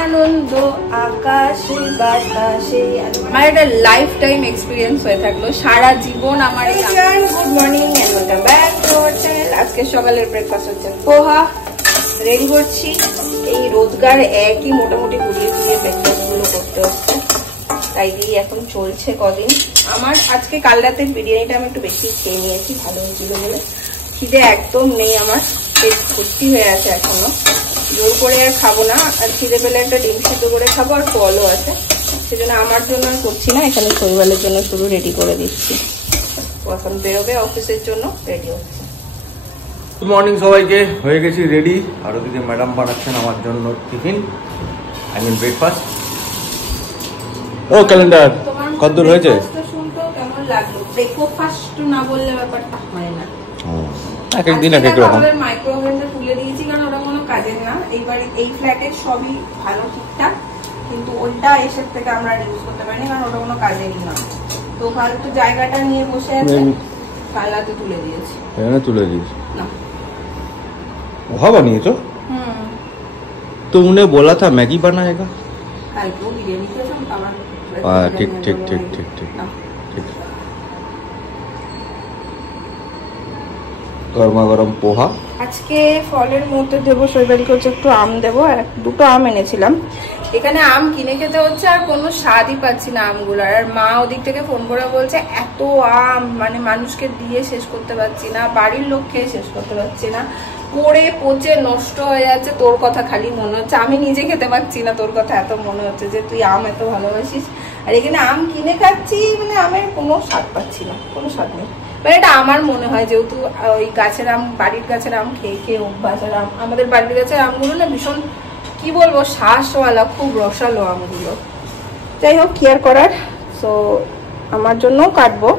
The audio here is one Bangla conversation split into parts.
আনন্দ আকাশে বাতাসে। আমার একটা লাইফ টাইম এক্সপিরিয়েন্স হয়ে থাকলো, সারা জীবন আমার। Good morning and welcome back to our channel. আজকে সকালের ব্রেকফাস্ট হচ্ছে পোহা রেডি করছি। এই রোজগার একই মোটামুটি ঘুরিয়ে ঘুরিয়ে ব্রেকফাস্ট গুলো করতে হচ্ছে, তাই দিয়ে এখন চলছে কদিন। আমার আজকে কাল রাতের বিরিয়ানিটা আমি একটু বেশি খেয়ে নিয়েছি, ভালো হয়েছিল বলে। খিদে একদম নেই, আমার পেট ভর্তি হয়ে আছে এখনো। জোর করে আর খাবো না, আর খিদে পেলে একটা ডিম সিদ্ধ করে খাবো, আর ফলও আছে, সেজন্য আমার জন্য আর করছি না, এখানে শৈবালের জন্য শুধু রেডি করে দিচ্ছি। এখন বেরোবে অফিসের জন্য, রেডি হচ্ছে। গুড মর্নিং সবাইকে, হয়ে গেছি রেডি। আর ওদিকে ম্যাডাম বানাচ্ছেন আমার জন্য টিফিন, আই মিন ব্রেকফাস্ট। ও ক্যালেন্ডার কতদূর হয়েছে? শুনতো কেমন লাগলো? ব্রেকফাস্ট না বললে ব্যাপারটা হয় না। এক এক দিন এক এক রকম। মাইক্রোওভেনটা তুলে দিয়েছি কারণ ওটা কোনো কাজের না। এইবারে এই ফ্ল্যাটের সবই ভালো ঠিকঠাক, কিন্তু ওইটা এসব থেকে আমরা ইউজ করতে পারিনি কারণ ওটা কোনো কাজেরই না। তো ফালতু জায়গাটা নিয়ে বসে আছে, কাল রাতে তুলে দিয়েছি। এখানে তুলে দিয়েছি না, पोहा बनी तो तुमने बोला था मैगी बनाएगा। কালকেও বিরিয়ানি খেয়েছিলাম আমার। ঠিক ঠিক ঠিক ঠিক ঠিক ঠিক। গরমা গরম পোহা। আজকে ফলের মধ্যে দেবো, শৈবালকে হচ্ছে একটু আম দেবো, আর দুটো আম এনেছিলাম। এখানে আম কিনে খেতে হচ্ছে আর কোনো স্বাদই পাচ্ছি না আমগুলো। আর মা ওদিক থেকে ফোন করে বলছে এত আম মানে মানুষকে দিয়ে শেষ করতে পারছি না, বাড়ির লোক খেয়ে শেষ করতে পারছি না, পড়ে পচে নষ্ট হয়ে যাচ্ছে। তোর কথা খালি মনে হচ্ছে, আমি নিজে খেতে পারছি না, তোর কথা এত মনে হচ্ছে যে তুই আম এত ভালোবাসিস। আর এখানে আম কিনে খাচ্ছি, মানে আমের কোনো স্বাদ পাচ্ছি না, কোনো স্বাদ নেই। মানে এটা আমার মনে হয়, যেহেতু ওই গাছের আম, বাড়ির গাছের আম খেয়ে খেয়ে অভ্যাস। আর আমাদের বাড়ির গাছের আমগুলো না ভীষণ, কি বলবো, শ্বাসওয়ালা, খুব রসালো আমগুলো। যাই হোক, কি আর করার। সো আমার জন্যও কাটবো,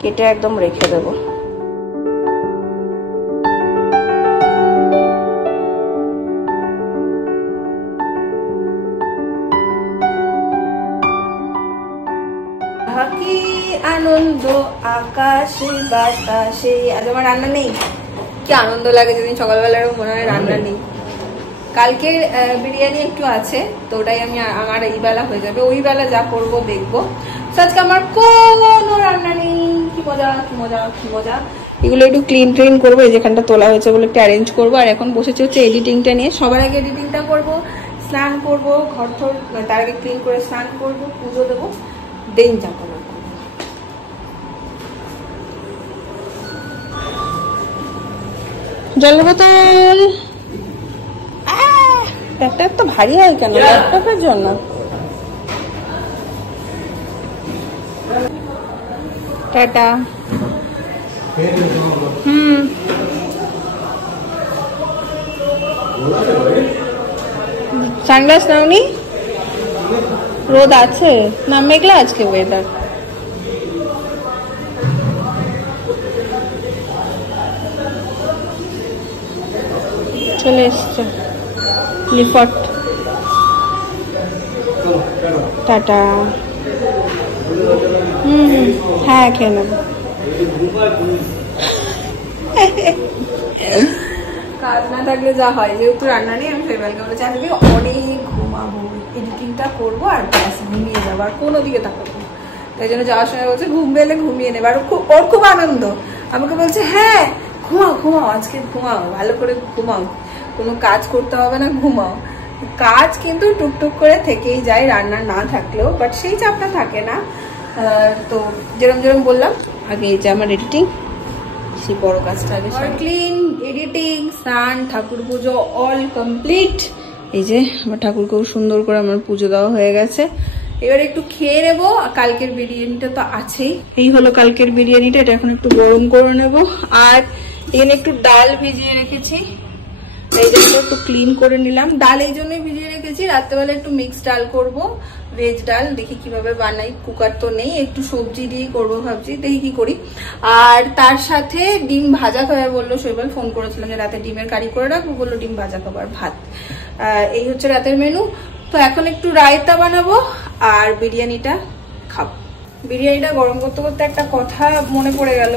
কেটে একদম রেখে দেবো। কি আনন্দ আকাশে বাতাসে। আজ আমার রান্না নেই, কি আনন্দ লাগে যেদিন সকালবেলারও মনে হয় রান্না নেই। কালকের বিরিয়ানি একটু আছে, তো ওটাই আমি আমার এই বেলা হয়ে যাবে, ওই বেলা যা করবো দেখবো। আজকে আমার কোনো রান্না নেই। কি মজা কি মজা কি মজা। এগুলো একটু ক্লিন করবো, এই যেখানটা তোলা হয়েছে বলে একটু অ্যারেঞ্জ করবো। আর এখন বসেছি হচ্ছে এডিটিংটা নিয়ে। সবার আগে এডিটিংটা করবো, স্নান করবো, ঘর থর তার আগে ক্লিন করে স্নান করবো, পুজো দেবো, দেন যা করবো। জলের বোতল ব্যাগটা তো ভারী হয় কেন? ল্যাপটপের জন্য। টাটা। সানগ্লাস নাওনি? রোদ আছে না? মেঘলা আজকে ওয়েদার। চলে এসছে লিফট। টাটা। হ্যাঁ, খেয়ে নেব। কাজ না থাকলে যা হয়, যেহেতু রান্না নেই, আমি শৈবালকে বলেছি আজকে অনেক ঘুমাবো, এডিটিংটা করবো আর ব্যাস ঘুমিয়ে যাবো, আর কোনো দিকে তাকাবো না। তাই জন্য যাওয়ার সময় বলছে ঘুম পেলে ঘুমিয়ে নেবে। আর ওর খুব আনন্দ, আমাকে বলছে হ্যাঁ ঘুমাও ঘুমাও, আজকে ঘুমাও, ভালো করে ঘুমাও, কোনো কাজ করতে হবে না, ঘুমাও। কাজ কিন্তু টুকটুক করে থেকেই যায় রান্না না থাকলেও, বাট সেই চাপটা থাকে না। তো যেরকম বললাম আগে, এই যে আমার এডিটিং, সেই বড় কাজটা আগে ক্লিন, এডিটিং, স্নান, ঠাকুর পুজো অল কমপ্লিট। এই যে আমার ঠাকুরকেও সুন্দর করে আমার পুজো দেওয়া হয়ে গেছে। এবার একটু খেয়ে নেবো, কালকের বিরিয়ানিটা তো আছেই। এই হলো কালকের বিরিয়ানিটা, এটা এখন একটু গরম করে নেবো। আর এখানে একটু ডাল ভিজিয়ে রেখেছি, এই জন্য একটু ক্লিন করে নিলাম। ডাল এই জন্যই ভিজিয়ে রেখেছি, রাত্রেবেলা একটু মিক্স ডাল করব, ভেজ ডাল। দেখি কিভাবে বানাই, কুকার তো নেই, একটু সবজি দিয়ে করবো ভাবছি, দেখি কি করি। আর তার সাথে ডিম ভাজা খাবে বললো শৈবাল, ফোন করেছিলাম যে রাতে ডিমের কারি করে রাখবো, বললো ডিম ভাজা খাবার ভাত। এই হচ্ছে রাতের মেনু। তো এখন একটু রায়তা বানাবো আর বিরিয়ানিটা খাবো। বিরিয়ানিটা গরম করতে করতে একটা কথা মনে পড়ে গেল,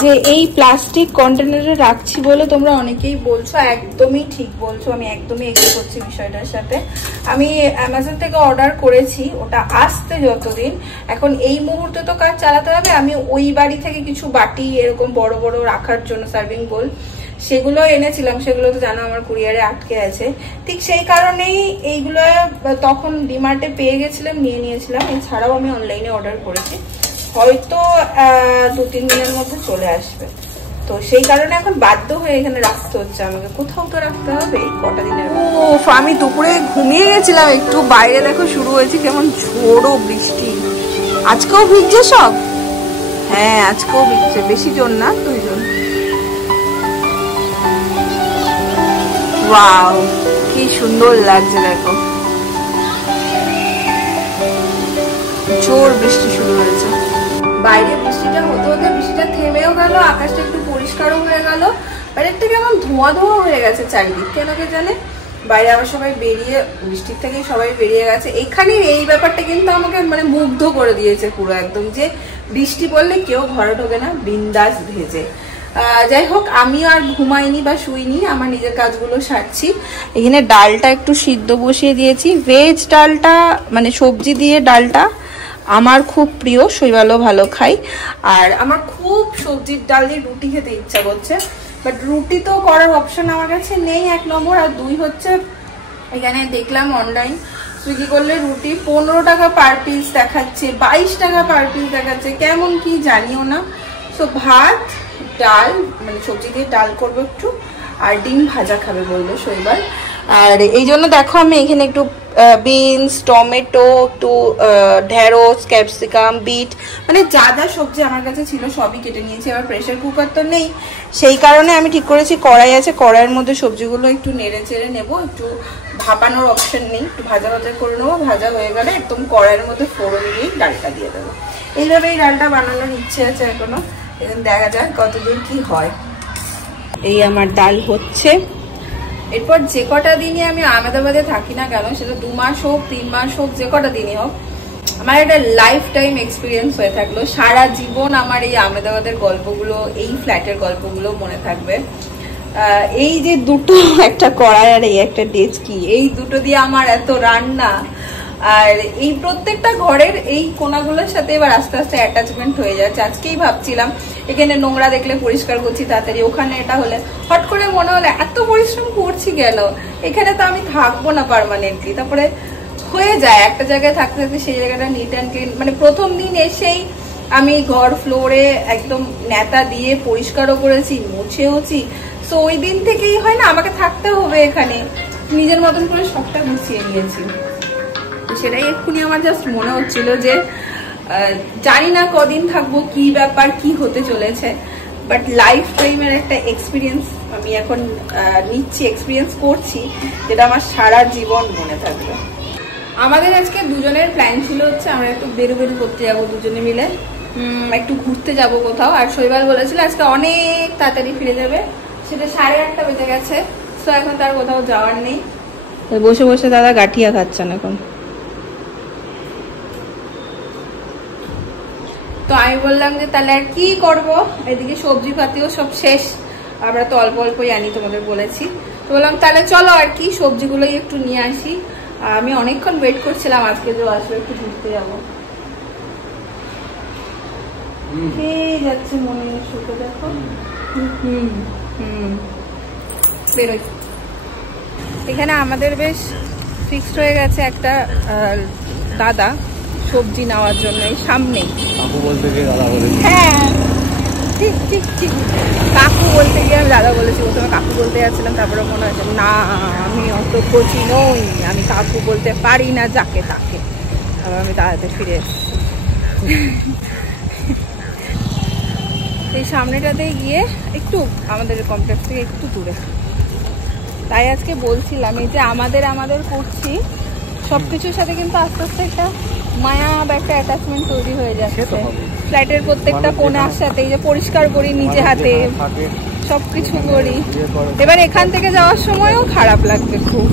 যে এই প্লাস্টিক কন্টেনারে রাখছি বলে তোমরা অনেকেই বলছো, একদমই ঠিক বলছো, আমি একদমই এগ্রি করছি বিষয়টার সাথে। আমি অ্যামাজন থেকে অর্ডার করেছি, ওটা আসতে যতদিন, এখন এই মুহূর্তে তো কাজ চালাতে হবে। আমি ওই বাড়ি থেকে কিছু বাটি এরকম বড় বড় রাখার জন্য সার্ভিং বোল সেগুলো এনেছিলাম, সেগুলো তো জানো আমার কুরিয়ারে আটকে আছে। ঠিক সেই কারণেই এইগুলো তখন ডিমার্টে পেয়ে গেছিলাম, নিয়ে নিয়েছিলাম। এছাড়াও আমি অনলাইনে অর্ডার করেছি, হয়তো 2-3 দিনের মধ্যে চলে আসবে। তো সেই কারণে এখন বাধ্য হয়ে এখানে রাখতে হচ্ছে আমাকে, কোথাও তো রাখতে হবে এই কটা দিনের। আমি দুপুরে ঘুমিয়ে গেছিলাম একটু, বাইরে দেখো শুরু হয়েছে কেমন ঝোড়ো বৃষ্টি। আজকেও ভিজছে সব? হ্যাঁ আজকেও ভিজছে, বেশি জন না, 2 জন। ওয়াও কি সুন্দর লাগছে দেখো, জোর বৃষ্টি শুরু হয়েছে। বাইরে বৃষ্টিটা হতে হতে বৃষ্টিটা থেমেও গেল, আকাশটা একটু পরিষ্কারও হয়ে গেল। বাইরের থেকে এমন ধোঁয়া ধোঁয়া হয়ে গেছে চারিদিক, কেন কে জানে। বাইরে আবার সবাই বেরিয়ে, বৃষ্টির থেকেই সবাই বেরিয়ে গেছে। এখানে এই ব্যাপারটা কিন্তু আমাকে মানে মুগ্ধ করে দিয়েছে পুরো একদম, যে বৃষ্টি পড়লে কেউ ঘরে ঢোকে না, বিন্দাস ভেজে। যাই হোক, আমিও আর ঘুমাইনি বা শুইনি, আমার নিজের কাজগুলো সারছি। এখানে ডালটা একটু সিদ্ধ বসিয়ে দিয়েছি, ভেজ ডালটা মানে সবজি দিয়ে ডালটা আমার খুব প্রিয়, শৈবালও ভালো খাই। আর আমার খুব সবজির ডাল দিয়ে রুটি খেতে ইচ্ছা করছে, বাট রুটি তো করার অপশন আমার কাছে নেই 1 নম্বর, আর 2 হচ্ছে এখানে দেখলাম অনলাইন সুইগি করলে রুটি 15 টাকা পার পিস দেখাচ্ছে, 22 টাকা পার পিস দেখাচ্ছে, কেমন কি জানিও না। সো ভাত ডাল মানে সবজি দিয়ে ডাল করবো একটু, আর ডিম ভাজা খাবে বললো শৈবাল। আর এই জন্য দেখো আমি এখানে একটু বিনস, টমেটো, একটু ঢেঁড়স, ক্যাপসিকাম, বিট, মানে যা যা সবজি আমার কাছে ছিল সবই কেটে নিয়েছি। আবার প্রেসার কুকার তো নেই, সেই কারণে আমি ঠিক করেছি কড়াই আছে, কড়াইয়ের মধ্যে সবজিগুলো একটু নেড়ে চেড়ে নেবো, একটু ভাপানোর অপশন নেই, একটু ভাজা ভাজা করে নেবো। ভাজা হয়ে গেলে একদম কড়াইয়ের মধ্যে ফোড়ন দিয়ে ডালটা দিয়ে দেবো। এইভাবেই ডালটা বানানোর ইচ্ছে আছে এখনো, দেখা যাক কতদূর কি হয়। এই আমার ডাল হচ্ছে। এরপর যে কটা দিনই আমি আহমেদাবাদে থাকি না কেন, সেটা 2 মাস হোক 3 মাস হোক, যে কটা দিনই হোক, আমার একটা লাইফ টাইম এক্সপিরিয়েন্স হয়ে থাকলো। সারা জীবন আমার এই আহমেদাবাদের গল্পগুলো, এই ফ্ল্যাটের গল্পগুলো মনে থাকবে। এই যে দুটো, একটা কড়াই আর এই একটা ডেচকি, এই দুটো দিয়ে আমার এত রান্না, আর এই প্রত্যেকটা ঘরের এই কোনাগুলোর সাথে এবার আস্তে আস্তে অ্যাটাচমেন্ট হয়ে যাচ্ছে। আজকেই ভাবছিলাম এখানে নোংরা দেখলে পরিষ্কার করছি তাড়াতাড়ি, ওখানে এটা হলে হট করে মনে হলো এত পরিশ্রম করছি কেন, এখানে তো আমি থাকবো না পার্মানেন্টলি। তারপরে হয়ে যায় একটা জায়গায় থাকতে থাকতে সেই জায়গাটা নিট অ্যান্ড ক্লিন। মানে প্রথম দিন এসেই আমি ঘর ফ্লোরে একদম নেতা দিয়ে পরিষ্কারও করেছি, মুছেওছি। সো ওই দিন থেকেই হয় না আমাকে থাকতে হবে এখানে, নিজের মতন করে সবটা গুছিয়ে নিয়েছি। সেটাই এক্ষুনি আমার জাস্ট মনে হচ্ছিল যে জানি না কদিন থাকবো, কি ব্যাপার কি হতে চলেছে, বাট লাইফ টাইমের একটা এক্সপিরিয়েন্স আমি এখন নিচ্ছি, এক্সপিরিয়েন্স করছি, যেটা আমার সারা জীবন মনে থাকবে। আমাদের আজকে দুজনের প্ল্যান ছিল হচ্ছে আমরা একটু বেরু করতে যাবো দুজনে মিলে, একটু ঘুরতে যাব কোথাও। আর শৈবাল বলেছিল আজকে অনেক তাড়াতাড়ি ফিরে যাবে, সেটা 8:30 বেজে গেছে। সো এখন তার কোথাও যাওয়ার নেই, বসে বসে দাদা গাঠিয়া খাচ্ছেন এখন। তো আমি বললাম যে তাহলে আর কি করবো, এদিকে সবজি পাতিও সব শেষ, আমরা তো অল্প অল্পই আনি তোমাদের বলেছি। তো বললাম তাহলে চলো আর কি সবজিগুলোই একটু নিয়ে আসি। আমি অনেকক্ষণ ওয়েট করছিলাম আজকে যে আসলে একটু ঘুরতে যাবো। যাচ্ছে মনে শুকে দেখো। বেরোই। এখানে আমাদের বেশ ফিক্সড হয়ে গেছে একটা দাদা সবজি নেওয়ার জন্য, এই সামনেই। কাকু বলতে গিয়ে দাদা বলেছি। হ্যাঁ ঠিক ঠিক ঠিক, কাকু বলতে গিয়ে আমি দাদা বলেছি। প্রথমে কাকু বলতে যাচ্ছিলাম, তারপরে মনে হয়েছে না আমি অত কচি নই, আমি কাকু বলতে পারি না যাকে তাকে। আবার আমি দাদাতে ফিরে এসেছি। এই সামনেটাতে গিয়ে একটু আমাদের কমপ্লেক্স থেকে একটু দূরে, তাই আজকে বলছিলাম এই যে আমাদের করছি সবকিছুর সাথে কিন্তু আস্তে আস্তে একটা মায়া বা একটা অ্যাটাচমেন্ট তৈরি হয়ে যাচ্ছে। ফ্ল্যাটের প্রত্যেকটা কোণার সাথে এই যে পরিষ্কার করি নিজে হাতে, সবকিছু করি। এবার এখান থেকে যাওয়ার সময়ও খারাপ লাগবে খুব।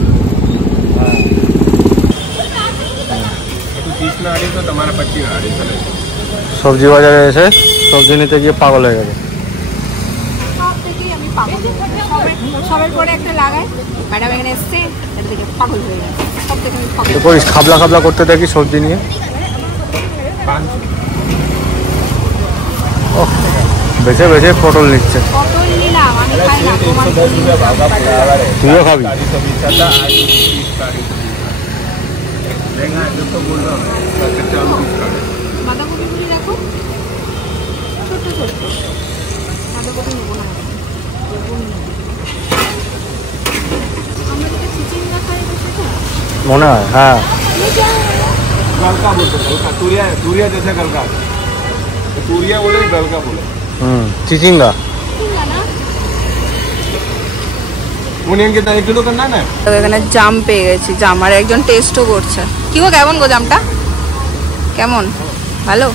সবজি বাজারে এসে সবজি নিতে গিয়ে পাগল হয়ে গেছে। সবের পরে একটা লাগায়, ম্যাডাম এখানে এসছে, এটা দেখে পাগল হয়ে গেছে, সব থেকে আমি পাগল। খাবলা খাবলা করতে থাকি সবজি নিয়ে। বেছে বেছে পটল নিচ্ছে। পটল নিলাম, আমি খাই না, তুইও খাবি? বাঁধাকপিগুলি দেখো ছোট্ট ছোট্ট, বাঁধাকপি নেবো না, আমরা যেটা চিচিঙ্গা খাই সেটা মনে হয়। হ্যাঁ गलका बोलते गलका, तुरिया तुरिया जैसे गलका, तुरिया बोले गलका बोले। चिचिंगा ओनियन कितना 1 किलो करना है? এখানে জাম পেয়ে গেছি, জাম আর একজন টেস্টও করছে। কি গো কেমন গো জামটা? কেমন? ভালো?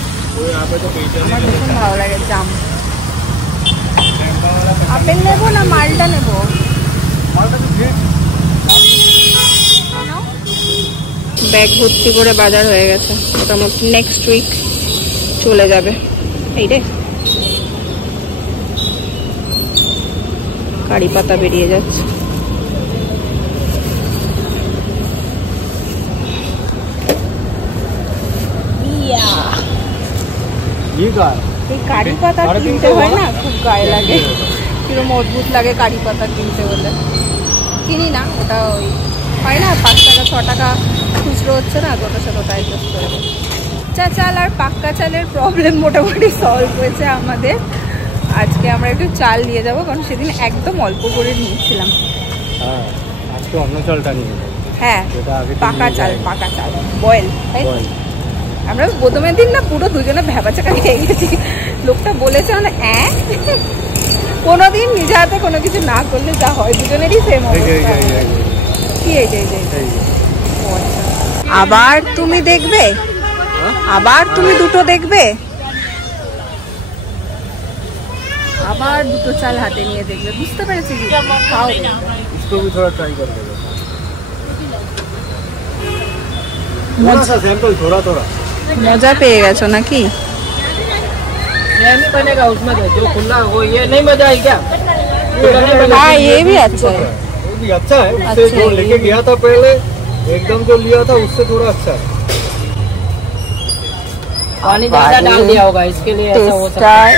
আমার ভীষণ ভালো লাগে জাম। আপেল নেবো না মালটা নেবো? ব্যাগ ভর্তি করে বাজার হয়ে গেছে, মোটামুটি নেক্সট উইক চলে যাবে। এই রে কারি পাতা বেরিয়ে যাচ্ছে। এই কারি পাতা কিনতে হয় না, খুব গায়ে লাগে, কিরকম অদ্ভুত লাগে কারি পাতা কিনতে বলে। কিনি না, ওটা ওই হয় না 5 টাকা 6 টাকা খুচরো হচ্ছে না, ওটার সাথে ওটা অ্যাডজাস্ট করে দেয়। কাঁচা চাল আর পাক্কা চালের প্রবলেম মোটামুটি সলভ হয়েছে আমাদের। আজকে আমরা একটু চাল নিয়ে যাবো, কারণ সেদিন একদম অল্প করে নিয়েছিলাম। অন্য চালটা নিয়ে, হ্যাঁ পাকা চাল, পাকা চাল বয়েল, তাই আমরা প্রথমের দিন না পুরো দুজনে ভ্যাবাচাকা খেয়ে গেছি। লোকটা বলেছে মানে কোনোদিন নিজে হাতে কোনো কিছু না করলে যা হয় দুজনেরই সেম অবস্থা। কি এই আবার তুমি দেখবে, আবার তুমি দুটো দেখবে, আবার দুটো চাল হাতে নিয়ে দেখবে, বুঝতে পেরেছি কি? খাও इसको भी थोड़ा ट्राई कर देगा, सैंपल थोड़ा थोड़ा। মজা পেয়ে গেছো নাকি? नहीं बनेगा उसमें, जो खुला वो ये नहीं मजा है क्या? हाँ ये भी अच्छा है, वो भी अच्छा है। उससे अच्छा जो है, लेके गया था पहले एकदम जो लिया था उससे थोड़ा अच्छा है। पानी ज्यादा डाल दिया होगा, इसके लिए ऐसा हो सकता है।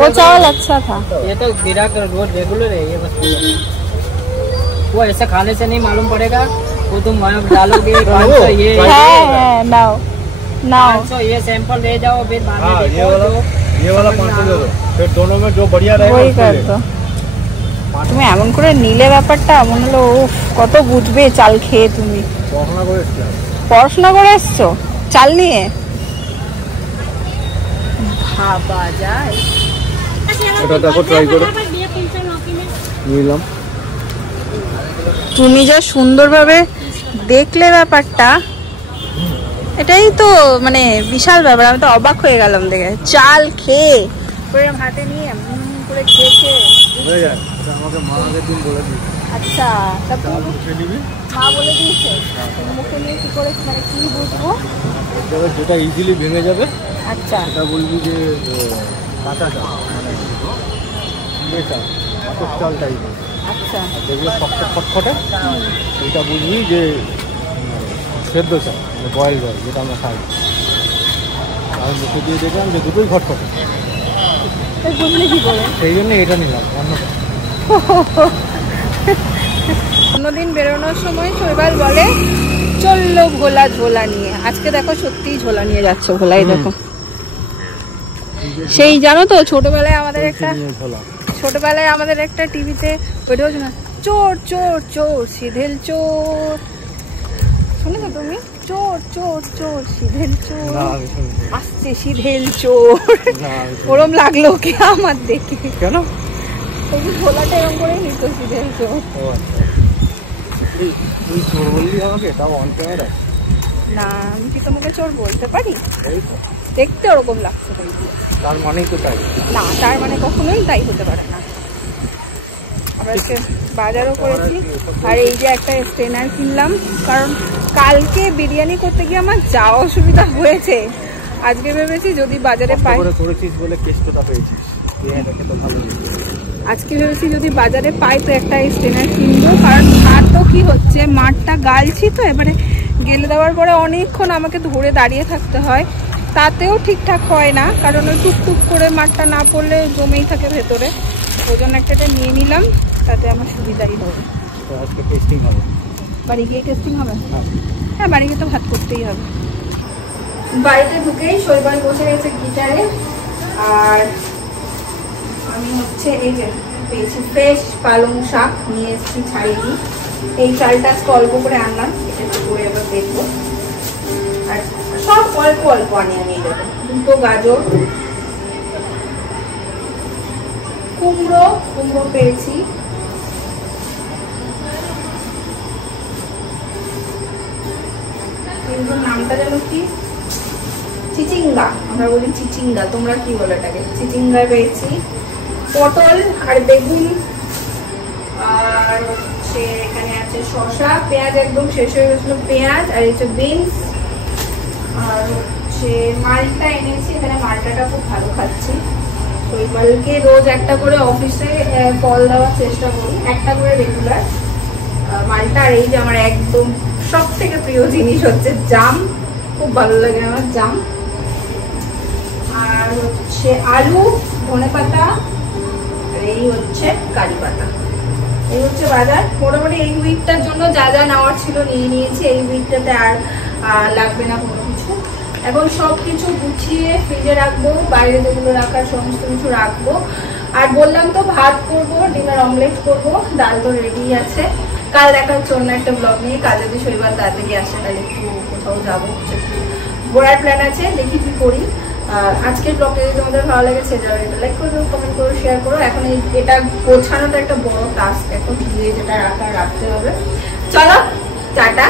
वो चावल अच्छा था। ये तो गिरा कर रोज रेगुलर है ये बस, वो ऐसा खाने से नहीं मालूम पड़ेगा। वो तुम डालोगे 500 ये नाउ नाउ 500 ये सैंपल ले जाओ, फिर बाद में देखो ये वाला 500 दे दो, फिर दोनों में जो बढ़िया रहेगा वही कर दो। তুমি এমন করে নিলে ব্যাপারটা মনে হলো কত বুঝবে চাল খেয়ে। তুমি পড়াশোনা করে এসছো চাল নিয়ে, ভাবা যায়। এটা দেখো ট্রাই করো, নিলাম। তুমি যা সুন্দরভাবে দেখলে ব্যাপারটা, এটাই তো মানে বিশাল ব্যাপার। আমি তো অবাক হয়ে গেলাম দেখে, চাল খেয়ে হাতে নিয়ে করে খেয়ে আমাকে মা আগের দিন বলে দিয়েছে। আচ্ছা মা বলে দিয়েছে, মুখে নিয়ে কি করে মানে কি বুঝবো? যেটা ইজিলি ভেঙে যাবে, আচ্ছা এটা বলবি যে কাঁচা চাল, মানে চাল টাইপের। আচ্ছা যেগুলো শক্ত খটখটে সেইটা বুঝবি যে সেদ্ধ চাল, বয়েল জল যেটা আমরা খাই। আমি মুখে দিয়ে দেখলাম যে দুটোই খটখটে, বুঝলে কি করে? সেই জন্য এটা নিলাম। অন্যদিন বেরোনোর সময় শৈবাল বলে চললো ভোলা ঝোলা নিয়ে, আজকে দেখো সত্যিই ঝোলা নিয়ে যাচ্ছে। ভোলাই দেখো, সেই জানো তো ছোটবেলায় আমাদের একটা টিভিতে ওইটা না, চোর চোর চোর সিধেল চোর, শুনেছো তুমি? চোর চোর চোর সিধেল চোর, আসছে সিধেল চোর। ওরম লাগলো কি আমার দেখে? কেন ঝোলাটা এরকম করে নিত সিধেল চোর। তুই চোর বললি আমাকে, তাও অন ক্যামেরা? না আমি কি তোমাকে চোর বলতে পারি? দেখতে ওরকম লাগছে, তার মানেই তো তাই না, তার মানে কখনোই তাই হতে পারে না। আমরা আজকে বাজারও করেছি, আর এই যে একটা স্ট্রেনার কিনলাম, কারণ কালকে বিরিয়ানি করতে গিয়ে আমার যা অসুবিধা হয়েছে। আজকে ভেবেছি যদি বাজারে পাই, করেছিস বলে কেষ্টটা পেয়েছিস, তো ভালো। আজকে ভেবেছি যদি বাজারে পাই তো একটা স্টেনার কিনবো, কারণ মাঠও কি হচ্ছে, মাঠটা গালছি তো এবারে গেলে দেওয়ার পরে অনেকক্ষণ আমাকে ধরে দাঁড়িয়ে থাকতে হয়, তাতেও ঠিকঠাক হয় না, কারণ ওই টুকটুক করে মাঠটা না পড়লে জমেই থাকে ভেতরে। ওই জন্য একটা নিয়ে নিলাম, তাতে আমার সুবিধাই হবে। আজকে টেস্টিং হবে, বাড়ি গিয়ে টেস্টিং হবে। হ্যাঁ বাড়ি গিয়ে তো ভাত করতেই হবে। বাড়িতে ঢুকেই শৈবাল বসে গেছে গিটারে, আর আমি হচ্ছে এই যে পেয়েছি ফ্রেশ পালং শাক নিয়ে এসেছি ছাড়িয়ে। এই চালটা অল্প করে আনলাম, এটা একটু করে এবার দেখবো। আর সব অল্প অল্প আনি আমি, দুটো গাজর, কুমড়ো পেয়েছি, নামটা যেন কি, চিচিঙ্গা, আমরা বলি চিচিঙ্গা, তোমরা কি বলো এটাকে, চিচিঙ্গা পেয়েছি, পটল আর বেগুন, আর হচ্ছে এখানে আছে শসা, পেঁয়াজ একদম শেষ হয়ে গেছিল পেঁয়াজ, আর হচ্ছে বিনস, আর হচ্ছে মালটা এনেছি, এখানে মালটাটা খুব ভালো খাচ্ছি। শৈবালকে রোজ একটা করে অফিসে ফল দেওয়ার চেষ্টা করি, একটা করে রেগুলার মালটা। আর এই যে আমার একদম সব থেকে প্রিয় জিনিস হচ্ছে জাম, খুব ভালো লাগে আমার জাম। আর হচ্ছে আলু, ধনেপাতা, আর এই হচ্ছে কারি পাতা। এই হচ্ছে বাজার। মোটামুটি এই উইকটার জন্য যা যা নেওয়ার ছিল নিয়ে নিয়েছি, এই উইকটাতে আর লাগবে না কোনো কিছু। এখন সবকিছু গুছিয়ে ফ্রিজে রাখবো, বাইরে যেগুলো রাখার সমস্ত কিছু রাখবো। আর বললাম তো ভাত করবো, ডিমের অমলেট করবো, ডাল তো রেডি আছে। কাল দেখা হচ্ছে অন্য একটা ব্লগ নিয়ে। কাল যদি শৈবাল তাড়াতাড়ি আসে তাহলে একটু কোথাও যাবো, ঘোরার প্ল্যান আছে, দেখি কি করি। আজকের ব্লগটা যদি তোমাদের ভালো লাগে সেটা লাইক করে দেবো, কমেন্ট করো, শেয়ার করো। এখন এটা গোছানোটা একটা বড় টাস্ক, এখন যেটা রাখতে হবে। চলো টাটা।